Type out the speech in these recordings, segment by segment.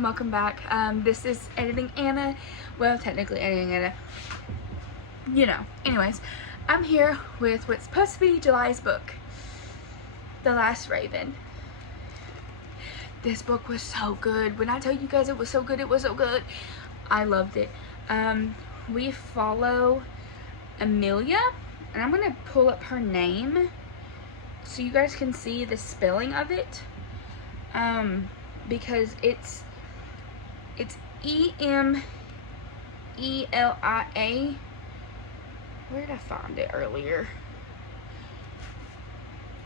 and welcome back. This is Editing Anna. Well, technically Editing Anna. You know. Anyways, I'm here with what's supposed to be July's book, The Last Raven. This book was so good. When I tell you guys it was so good, it was so good. I loved it. We follow Amelia, and I'm gonna pull up her name so you guys can see the spelling of it. Because it's E-M-E-L-I-A. Where did I find it earlier?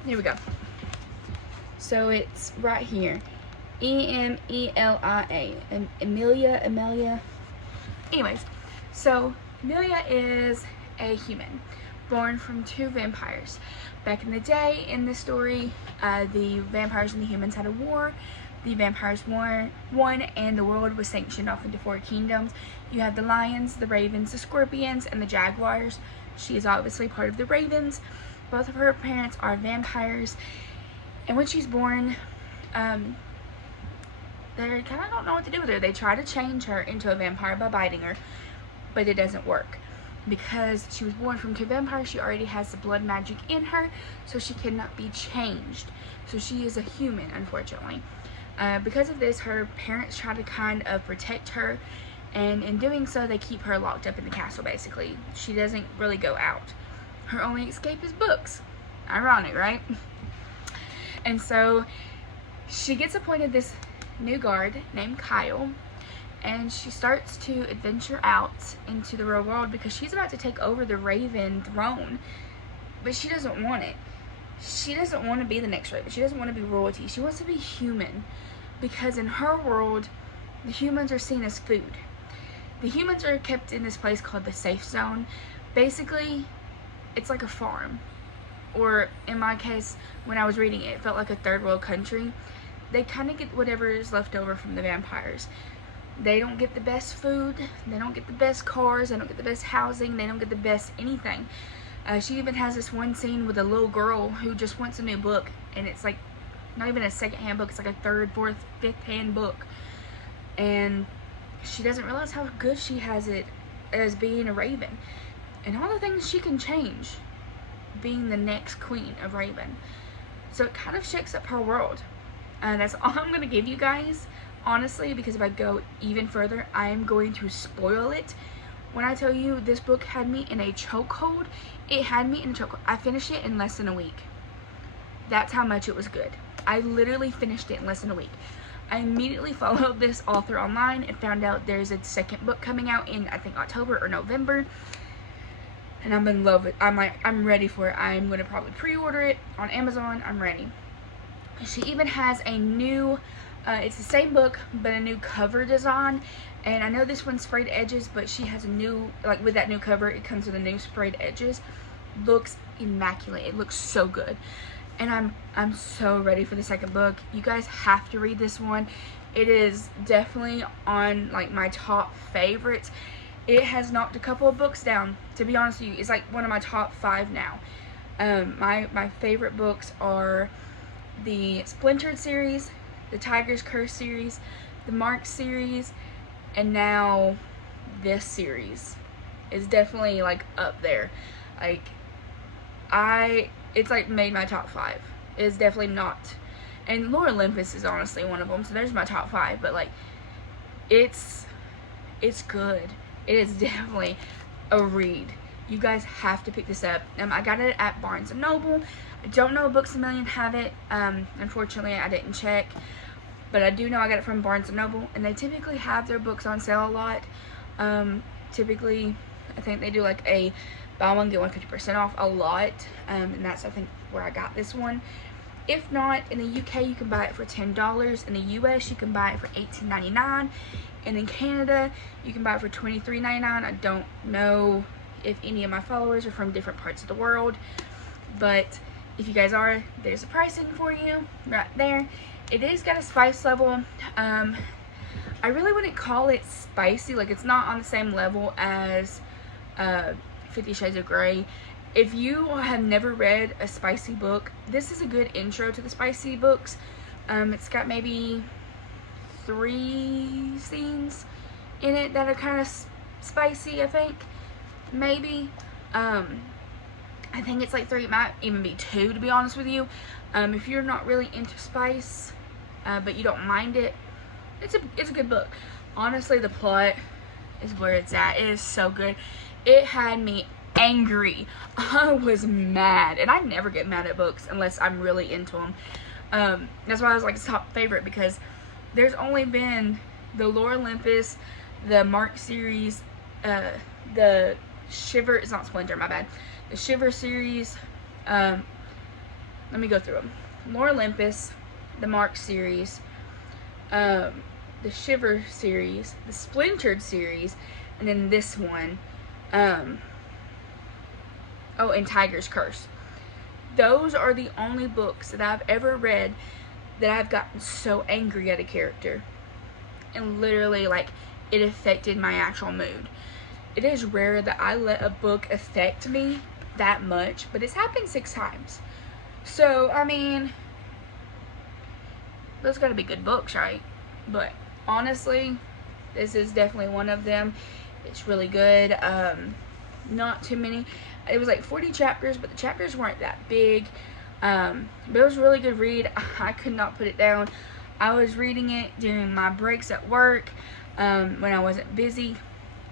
Here we go. So it's right here. E-M-E-L-I-A. And Amelia. Anyways, so Amelia is a human born from two vampires. Back in the day, in this story, the vampires and the humans had a war. The vampires won, and the world was sanctioned off into 4 kingdoms. You have the lions, the ravens, the scorpions, and the jaguars. She is obviously part of the ravens. Both of her parents are vampires. And when she's born, they kind of don't know what to do with her. They try to change her into a vampire by biting her, but it doesn't work. Because she was born from 2 vampires, she already has the blood magic in her, so she cannot be changed. So she is a human, unfortunately. Because of this, her parents try to kind of protect her, and in doing so, they keep her locked up in the castle, basically. She doesn't really go out. Her only escape is books. Ironic, right? And so, she gets appointed this new guard named Kyle, and she starts to adventure out into the real world because she's about to take over the Raven throne, but she doesn't want it. She doesn't want to be the next Raven. She doesn't want to be royalty. She wants to be human, because in her world, the humans are seen as food. The humans are kept in this place called the safe zone. Basically, it's like a farm, or in my case, when I was reading it, it felt like a third world country. They kind of get whatever is left over from the vampires. They don't get the best food, they don't get the best cars, they don't get the best housing, they don't get the best anything. She even has this one scene with a little girl who just wants a new book, and it's like not even a second-hand book, it's like a 3rd, 4th, 5th-hand book. And she doesn't realize how good she has it as being a Raven, and all the things she can change being the next queen of Raven. So it kind of shakes up her world. And that's all I'm going to give you guys, honestly, because if I go even further, I am going to spoil it. When I tell you this book had me in a chokehold, it had me in a chokehold. I finished it in less than a week. That's how much it was good. I literally finished it in less than a week. I immediately followed this author online and found out there's a 2nd book coming out in, I think, October or November. And I'm in love with it. I'm ready for it. I'm going to probably pre-order it on Amazon. I'm ready. She even has a new, it's the same book, but a new cover design. And I know this one's sprayed edges, but she has a new, like with that new cover, it comes with a new sprayed edges. Looks immaculate. It looks so good. And I'm so ready for the 2nd book. You guys have to read this one. It is definitely on like my top favorites. It has knocked a couple of books down. To be honest with you, it's like one of my top 5 now. My favorite books are the Splintered series, the Tiger's Curse series, the Mark series, and now this series is definitely like up there. Like it's like made my top 5. It's definitely not, and Lore Olympus is honestly one of them, so there's my top 5, but like it's good. It is definitely a read. You guys have to pick this up. I got it at Barnes & Noble. I don't know if Books A Million have it. Unfortunately, I didn't check. But I do know I got it from Barnes & Noble. And they typically have their books on sale a lot. Typically, I think they do like a buy one, get one 50% off a lot. And that's, I think, where I got this one. If not, in the UK, you can buy it for $10. In the US, you can buy it for $18.99. And in Canada, you can buy it for $23.99. I don't know if any of my followers are from different parts of the world, but if you guys are, there's a pricing for you right there. It is got a spice level. I really wouldn't call it spicy. Like, it's not on the same level as 50 Shades of Grey. If you have never read a spicy book, this is a good intro to the spicy books. It's got maybe 3 scenes in it that are kind of spicy, I think. Maybe. I think it's like 3. It might even be 2, to be honest with you. If you're not really into spice, but you don't mind it, it's a good book. Honestly, the plot is where it's at. It is so good. It had me angry. I was mad, and I never get mad at books unless I'm really into them. That's why I was like it's top favorite, because there's only been the Lore Olympus, the Mark series, the Shiver, it's not Splinter, my bad, the Shiver series, let me go through them. Lore Olympus, the Mark series, the Shiver series, the Splintered series, and then this one, oh, and Tiger's Curse. Those are the only books that I've ever read that I've gotten so angry at a character, and literally, like, it affected my actual mood. It is rare that I let a book affect me that much, but it's happened 6 times. So, I mean, those gotta be good books, right? But honestly, this is definitely one of them. It's really good. Not too many. It was like 40 chapters, but the chapters weren't that big. But it was a really good read. I could not put it down. I was reading it during my breaks at work, when I wasn't busy.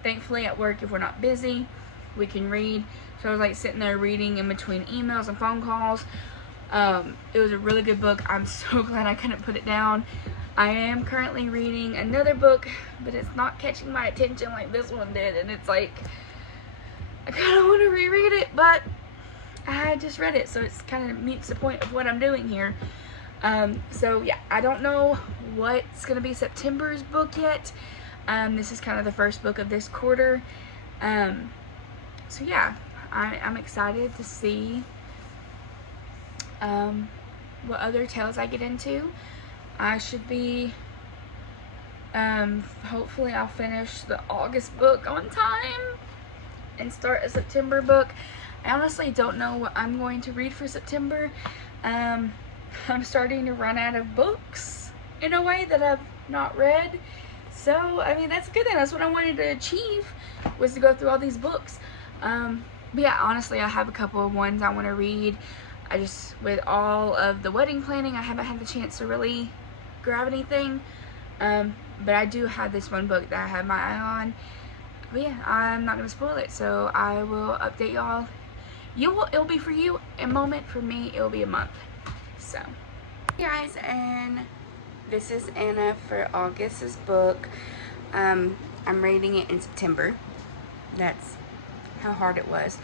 Thankfully, at work, if we're not busy, we can read. So I was like sitting there reading in between emails and phone calls. It was a really good book. I'm so glad I couldn't put it down. I am currently reading another book, but it's not catching my attention like this one did, and it's like, I kind of want to reread it, but I just read it, so it's kind of meets the point of what I'm doing here. So yeah, I don't know what's going to be September's book yet. This is kind of the first book of this quarter. So yeah, I'm excited to see what other tales I get into. I should be, hopefully I'll finish the August book on time and start a September book. I honestly don't know what I'm going to read for September. I'm starting to run out of books in a way that I've not read. So, I mean, that's good. That's what I wanted to achieve, was to go through all these books. But yeah, honestly, I have a couple of ones I want to read. I just, with all of the wedding planning, I haven't had the chance to really grab anything. But I do have this one book that I have my eye on. But yeah, I'm not going to spoil it, so I will update y'all. It'll be for you a moment, for me it'll be a month. So, hey guys, and this is Anna for August's book. I'm reading it in September. That's how hard it was.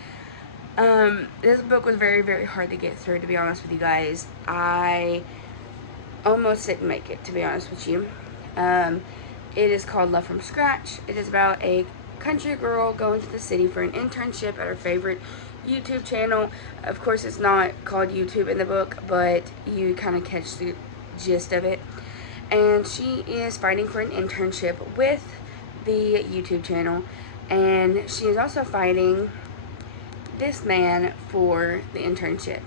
This book was very, very hard to get through, to be honest with you guys. I almost didn't make it, to be honest with you. It is called Love from Scratch. It is about a country girl going to the city for an internship at her favorite YouTube channel. Of course, it's not called YouTube in the book, but you kind of catch the gist of it. And she is fighting for an internship with the YouTube channel, and she is also fighting this man for the internship.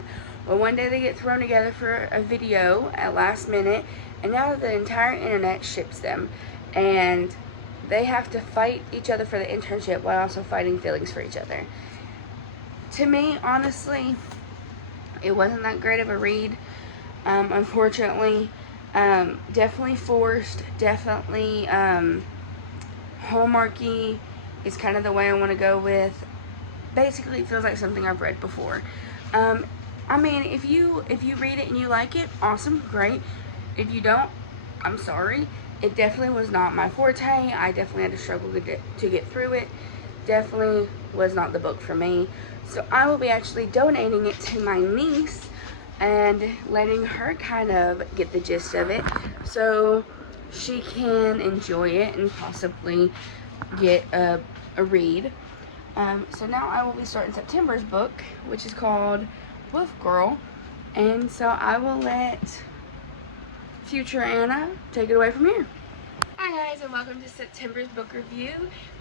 Well, one day they get thrown together for a video at last minute, and now the entire internet ships them, and they have to fight each other for the internship while also fighting feelings for each other. To me, honestly, it wasn't that great of a read. Unfortunately, definitely forced, definitely Hallmarky is kind of the way I want to go with. Basically, it feels like something I've read before. I mean, if you read it and you like it, awesome, great. If you don't, I'm sorry. It definitely was not my forte. I definitely had to struggle to get through it. Definitely was not the book for me. So I will be actually donating it to my niece and letting her kind of get the gist of it so she can enjoy it and possibly get a read. So now I will be starting September's book, which is called Wolf Girl. And so I will let future Anna take it away from here. Hi guys, and welcome to September's book review.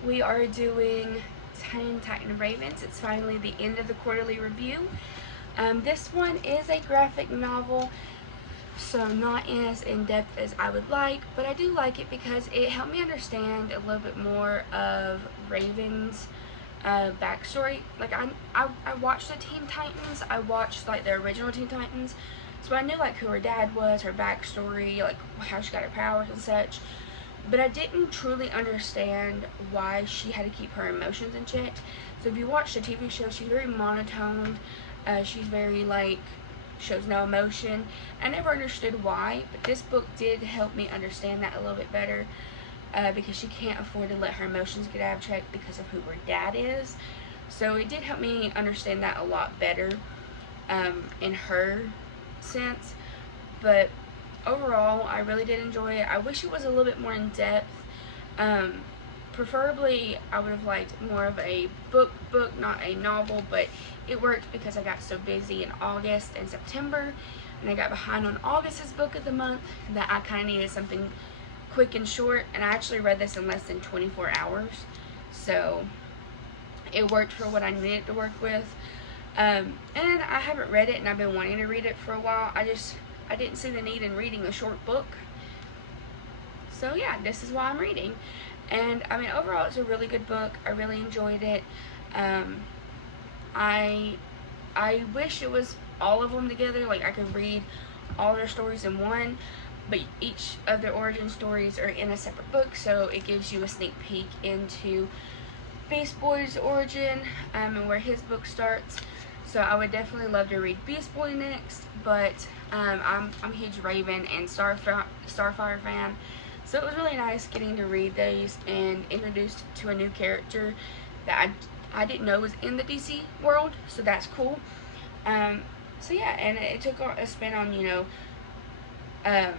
We are doing Teen Titan Ravens. It's finally the end of the quarterly review. This one is a graphic novel, so not as in-depth as I would like, but I do like it because it helped me understand a little bit more of Raven's backstory. Like I watched the Teen Titans, I watched like the original Teen Titans, so I knew like who her dad was, her backstory, like how she got her powers and such, but I didn't truly understand why she had to keep her emotions in check. So if you watch the TV show, she's very monotone, she's very like, shows no emotion. I never understood why, but this book did help me understand that a little bit better, because she can't afford to let her emotions get out of check because of who her dad is. So it did help me understand that a lot better in her sense. But overall, I really did enjoy it. I wish it was a little bit more in depth. Preferably, I would have liked more of a book, not a novel, but it worked because I got so busy in August and September, and I got behind on August's book of the month that I kind of needed something quick and short, and I actually read this in less than 24 hours, so it worked for what I needed to work with. And I haven't read it, and I've been wanting to read it for a while. I didn't see the need in reading a short book, so yeah, this is why I'm reading. And I mean, overall, it's a really good book. I really enjoyed it. I wish it was all of them together, like I could read all their stories in one, but each of their origin stories are in a separate book, so it gives you a sneak peek into Beast Boy's origin and where his book starts. So I would definitely love to read Beast Boy next, but I'm a huge Raven and Starfire fan. So it was really nice getting to read those and introduced to a new character that I didn't know was in the DC world, so that's cool. So yeah, and it took a spin on, you know,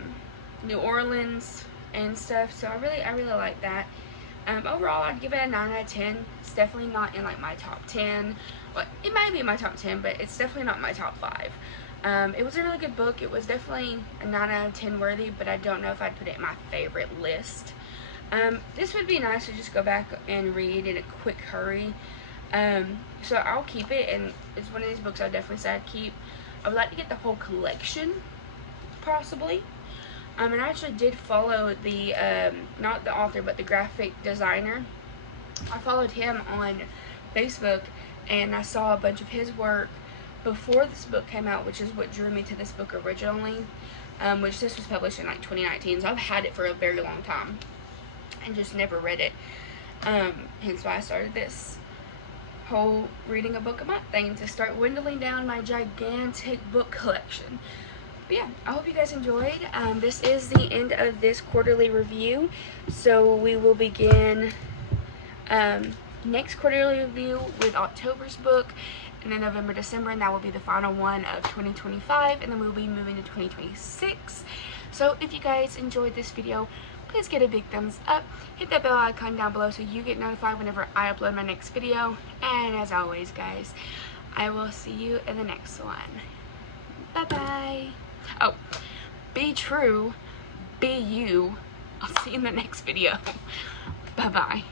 New Orleans and stuff, so I really like that. Overall, I'd give it a 9 out of 10. It's definitely not in like my top 10. Well, it might be in my top 10, but it's definitely not my top 5. It was a really good book. It was definitely a 9 out of 10 worthy, but I don't know if I'd put it in my favorite list. This would be nice to just go back and read in a quick hurry. So I'll keep it, and it's one of these books I definitely say I'd keep. I would like to get the whole collection, possibly. And I actually did follow the, not the author, but the graphic designer. I followed him on Facebook, and I saw a bunch of his work before this book came out, which is what drew me to this book originally, which this was published in like 2019, so I've had it for a very long time and just never read it, hence why I started this whole reading a book a month thing to start dwindling down my gigantic book collection. But yeah, I hope you guys enjoyed. This is the end of this quarterly review, so we will begin next quarterly review with October's book, and then November, December, and that will be the final one of 2025, and then we'll be moving to 2026. So if you guys enjoyed this video, please get a big thumbs up, hit that bell icon down below so you get notified whenever I upload my next video, and as always guys, I will see you in the next one. Bye bye. Oh, be true, be you. I'll see you in the next video. Bye bye.